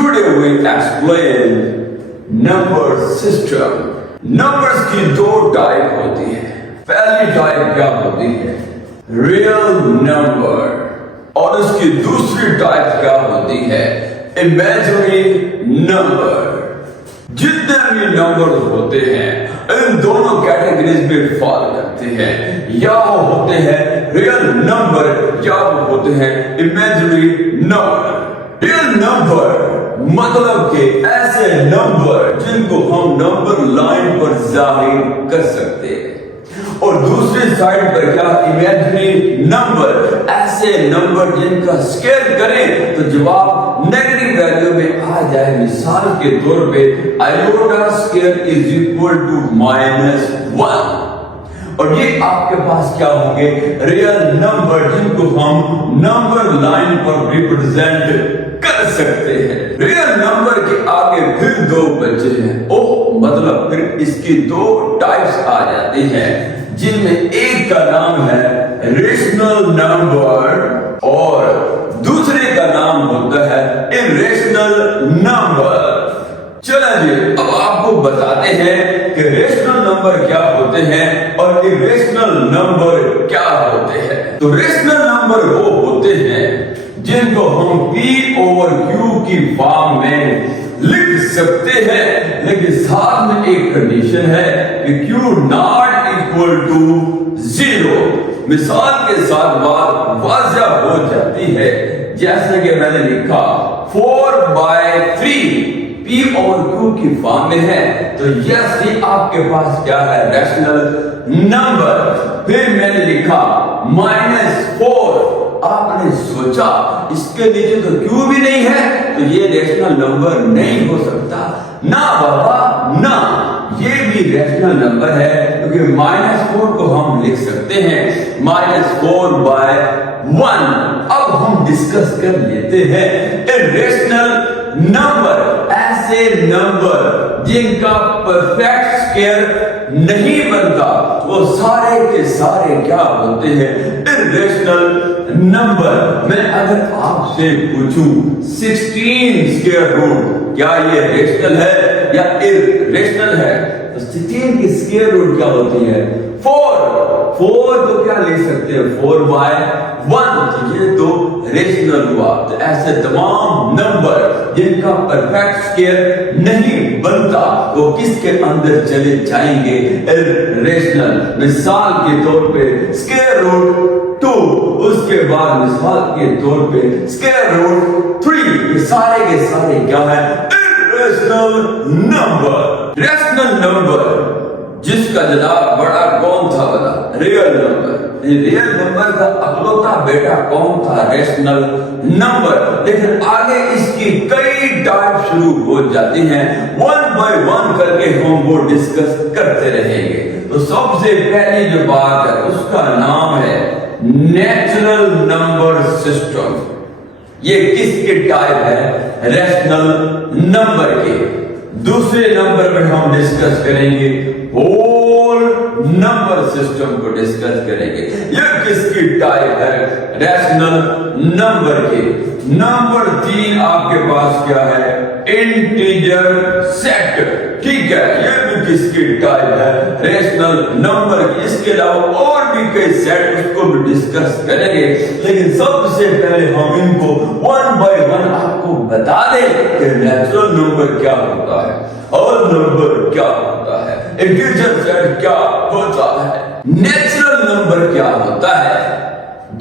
Today we explain number system. Numbers की दो type होती है. पहली टाइप क्या होती है? Real number. और उसकी दूसरी टाइप क्या होती है? Imaginary number. जितने भी नंबर होते हैं इन दोनों कैटेगरीज में फॉल करते हैं. या वो होते हैं रियल नंबर या वो होते हैं इमेजिनरी नंबर. रियल नंबर मतलब कि ऐसे नंबर जिनको हम नंबर लाइन पर जाहिर कर सकते हैं. और दूसरी साइड पर क्या? Imaginary number. ऐसे नंबर जिनका स्केल करें तो जवाब नेगेटिव वैल्यू में आ जाए. मिसाल के तौर पे iota square is equal to -1. और ये आपके पास क्या होंगे? रियल नंबर जिनको हम नंबर लाइन पर रिप्रेजेंट कर सकते हैं. रियल नंबर के आगे फिर दो बचे हैं. ओ मतलब फिर इसकी दो टाइप्स आ जाती हैं जिनमें एक का नाम है रेशनल नंबर और दूसरे का नाम होता है इरेशनल नंबर. चलिए अब आपको बताते हैं कि रेशनल नंबर क्या होते हैं और इरेशनल नंबर क्या होते हैं. तो रेशनल नंबर वो होते हैं जिनको हम P/Q की फॉर्म में लिख सकते हैं, लेकिन साथ में एक कंडीशन है कि Q नॉट इक्वल टू 0. मिसाल के साथ बात वाज़ह हो जाती है. जैसे कि मैंने लिखा 4/3 P/Q की फॉर्म में है तो यस ये आपके पास क्या है? Rational number. फिर मैंने लिखा -4. आपने सोचा इसके नीचे तो Q भी नहीं है तो ये रैशनल नंबर नहीं हो सकता. ना बाबा ना, ये भी रैशनल नंबर है क्योंकि -4 को हम लिख सकते हैं -4/1. अब हम डिस्कस कर लेते हैं इरेशनल नंबर. ऐसे नंबर जिनका परफेक्ट स्क्वायर नहीं बनता वो सारे के सारे क्या होते हैं? Irrational number. मैं अगर आपसे पूछूं 16 स्क्वायर रूट क्या ये रेशनल है या इरेशनल है तो 16 की स्क्वायर रूट क्या होती है? 4 तो क्या ले सकते हैं? 4/1. तो ये तो रेशनल हुआ. तो ऐसे तमाम नंबर जिनका परफेक्ट स्क्वायर नहीं बनता वो किसके अंदर चले जाएंगे? इरेशनल. मिसाल के तौर पे स्क्वायर रूट 2, उसके बाद मिसाल के तौर पे स्क्वायर रूट 3. ये सारे के सारे क्या है? Irrational number. रेशनल नंबर जिसका जनाब बड़ा कौन था? बता. Real number. रियल नंबर का अकलौता बेटा कौन था? Rational number. लेकिन आगे इसकी कई टाइप शुरू हो जाती हैं. 1 by 1 करके हम वो डिस्कस करते रहेंगे. तो सबसे पहली जो बात है उसका नाम है नेचुरल नंबर सिस्टम. ये किसके टाइप है? रैशनल नंबर के. दूसरे नंबर में हम डिस्कस करेंगे होल नंबर सिस्टम को डिस्कस करेंगे. ये किसकी टाइप है? रैशनल नंबर के. नंबर 3 आपके पास क्या है? Integer set. ठीक है, ये भी किसकी टाइप है? रैशनल नंबर की. इसके अलावा और भी कई सेट उसको भी डिस्कस करेंगे. लेकिन सबसे पहले हम इनको 1 by 1 आपको बता दें कि नेचुरल नंबर क्या होता है, होल नंबर क्या होता है, इंटीजर सेट क्या होता है. नेचुरल नंबर क्या होता है?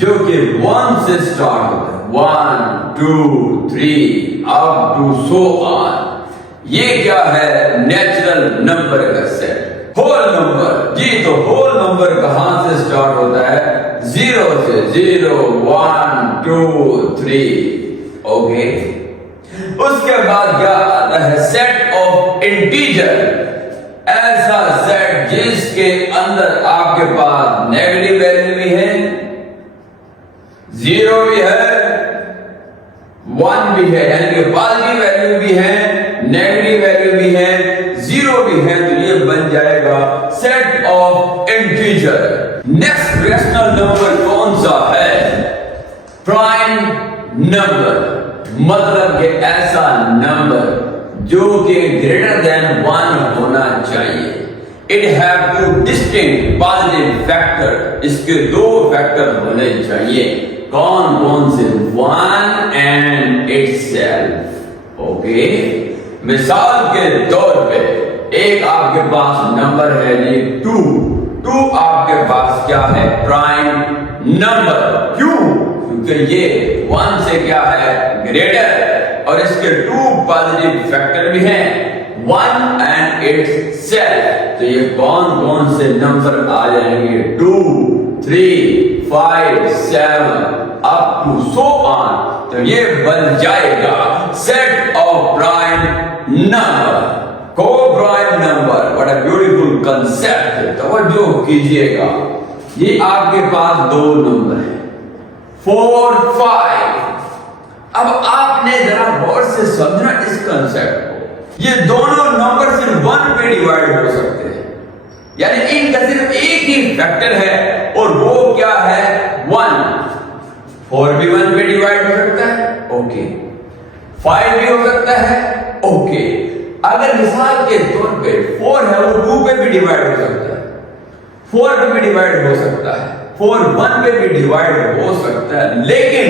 जो कि 1 से स्टार्ट होता है. 1 2 3 अप टू सो ऑन. ये क्या है? नेचुरल नंबर का सेट. होल नंबर जी, तो होल नंबर कहां से स्टार्ट होता है? 0 से. 0 1 2 3. ओके. उसके बाद क्या आता है? Set of integer. ऐसा सेट जिसके अंदर आपके पास नेगेटिव वैल्यू भी है, 0 भी है, 1 भी है, यानी कि पॉजिटिव वैल्यू भी है, नेगेटिव वैल्यू भी है, 0 भी है. तो ये बन जाएगा set of integer. Next rational number कौन सा है? Prime number. मतलब कि ऐसा नंबर जो कि ग्रेटर देन 1 होना चाहिए। It have two distinct positive factor, इसके दो फैक्टर होने चाहिए। कौन कौन से? 1 एंड इटसेल्फ। ओके, मिसाल के तौर पे एक आपके पास नंबर है जी 2 आपके पास क्या है? Prime number. क्यों? क्योंकि ये 1 से क्या है? ग्रेटर, और इसके 2 पॉजिटिव फैक्टर भी हैं, 1 एंड इटसेल्फ। तो ये कौन कौन से नंबर आ जाएंगे? 2, 3, 5, 7 अप टू सो ऑन। तो ये बन जाएगा set of prime number, co-prime number. What a beautiful concept. तवज्जो कीजिएगा, ये आपके पास 2 नंबर है 4, 5। अब आपने जरा गौर से समझना इस कंसेप्ट को। ये दोनों नंबर सिर्फ 1 पे डिवाइड हो सकते हैं, यानी इनका सिर्फ एक ही फैक्टर है और वो क्या है? 1। 4 भी 1 पे डिवाइड हो सकता है, ओके। 5 भी हो सकता है, ओके। अगर मिसाल के तौर पे 4 है, वो 2 पे भी डिवाइड हो सकता है, 4 पे भी डिवाइड हो सकता है, 4 1 पे भी डिवाइड हो सकता है, लेकिन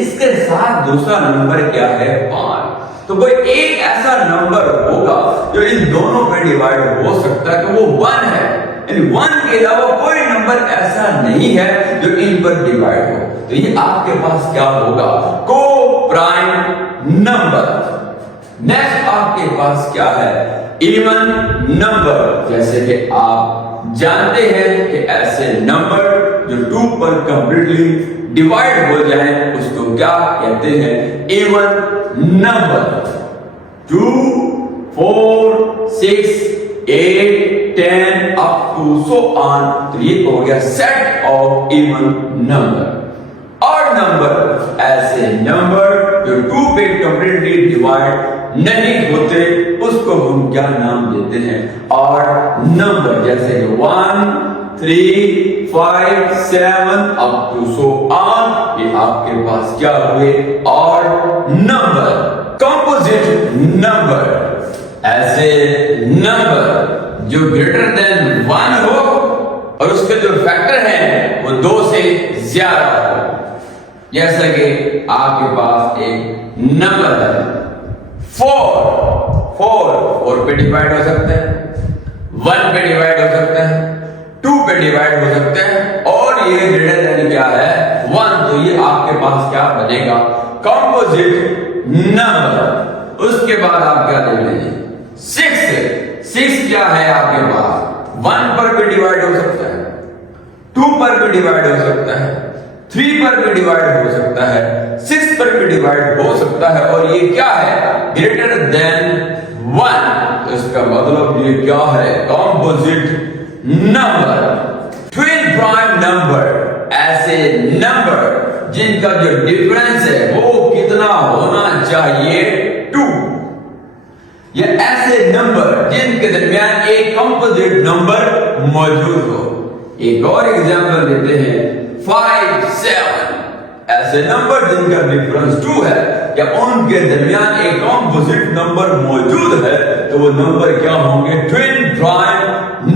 इसके साथ दूसरा नंबर क्या है? 5। तो कोई एक ऐसा नंबर होगा जो इन दोनों पे डिवाइड हो सकता है, तो वो 1 है। इन 1 के अलावा कोई नंबर ऐसा नहीं है जो इन पर डिवाइड हो। तो ये आपके पास क्या होगा? Co-prime number. नेक्स्ट आपके पास क्या है? Even number. जैसे कि आप जानते हैं कि ऐसे नंबर जो 2 पर कंप्लीटली डिवाइड हो जाए उसको क्या कहते हैं? Even number. 2, 4, 6, 8, 10 up to so on. तो ये हो गया सेट ऑफ इवन नंबर। और नंबर ऐसे नंबर जो 2 पे कंप्लीटली डिवाइड नहीं होते, उसको हम क्या नाम देते हैं? Odd number. जैसे 1, 3, 5, 7 अप टू सो ऑन। ये आपके पास क्या हुए? Odd number. कंपोजिट नंबर ऐसे नंबर जो ग्रेटर देन 1 हो और उसके जो फैक्टर हैं वो 2 से ज्यादा हो। जैसा कि आपके पास एक नंबर है 4 पे डिवाइड हो सकता है, 1 पे डिवाइड हो सकता है, 2 पे डिवाइड हो सकता है, और ये ग्रेटर देन क्या है? 1। तो ये आपके पास क्या बनेगा? Composite number. उसके बाद आप क्या देख लीजिए 6 क्या है आपके पास? 1 पर भी डिवाइड हो सकता है, 2 पर भी डिवाइड हो सकता है, 3 पर भी डिवाइड हो सकता है, 6 पर भी डिवाइड हो सकता है, और ये क्या है? Greater than 1। इसका मतलब ये क्या है? Composite number. Twin prime number ऐसे नंबर जिनका जो डिफरेंस है वो कितना होना चाहिए? 2। ये ऐसे नंबर जिनके दरमियान एक कंपोजिट नंबर मौजूद हो। एक और एग्जांपल देते हैं 5, 7 ऐसे नंबर जिनका डिफरेंस 2 है या उनके दरमियान एक कंपोजिट नंबर मौजूद है, तो वो नंबर क्या होंगे? Twin prime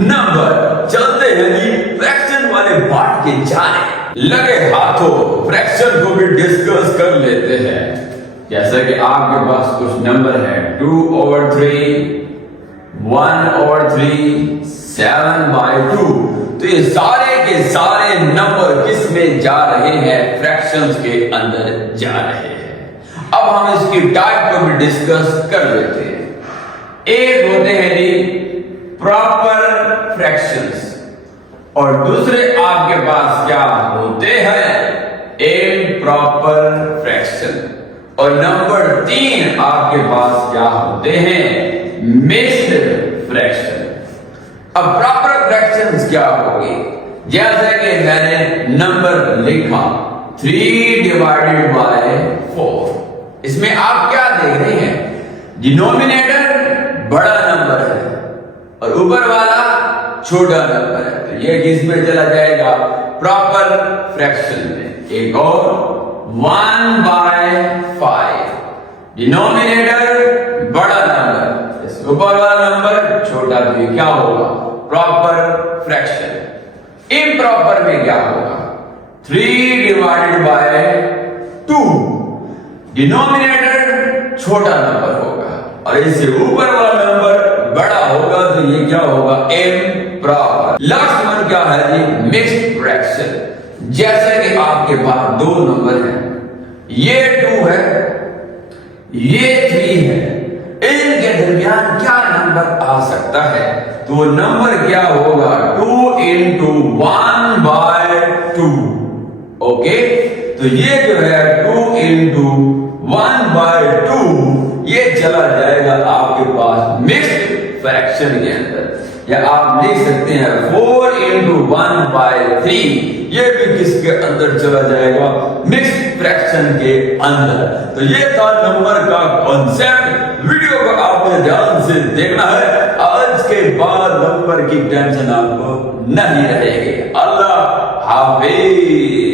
number. चलते हैं जी फ्रैक्शन वाले पार्ट के जाने लगे हाथों, फ्रैक्शन को भी डिस्कस कर लेते हैं। जैसे कि आपके पास कुछ नंबर है 2/3, 1/3, 7/2। तो ये सारे के सारे नंबर किस में जा रहे हैं? फ्रैक्शंस के अंदर जा रहे हैं। अब हम इसकी टाइप को भी डिस्कस कर लेते हैं। एक होते हैं जी प्रॉपर फ्रैक्शंस और दूसरे आपके पास क्या होते हैं? Improper fraction. और नंबर 3 आपके पास क्या होते हैं? Mixed fraction. अब प्रॉपर फ्रैक्शंस क्या होगी? जैसे कि मैंने नंबर लिखा 3/4। इसमें आप क्या देख रहे हैं? डिनोमिनेटर बड़ा नंबर है और ऊपर वाला छोटा नंबर है, तो ये किसमें चला जाएगा? प्रॉपर फ्रैक्शन में। एक और 1/5 डिनोमिनेटर तो ये क्या होगा? Proper fraction. इम्प्रॉपर में क्या होगा? 3 डिवाइडेड बाय 2, डिनोमिनेटर छोटा नंबर होगा और इससे ऊपर वाला नंबर बड़ा होगा, तो ये क्या होगा? इम्प्रॉपर। लास्ट वन क्या है जी? Mixed fraction. जैसे कि आपके पास दो नंबर हैं, ये 2 है, ये 3 है, इनके दरमियान क्या नंबर आ सकता है? तो वो नंबर क्या होगा? 2 into 1/2। ओके, तो ये जो है 2 into 1/2 ये चला जाएगा आपके पास मिक्स्ड फ्रैक्शन के अंदर, या आप लिख सकते हैं 4 into 1/3 ये भी किसके अंदर चला जाएगा? मिक्स्ड फ्रैक्शन के अंदर। तो ये था नंबर का कॉन्सेप्ट। वीडियो को आपने ध्यान से देखना है, आज के बाद नंबर की टेंशन आपको नहीं रहेगी। अल्लाह हाफिज।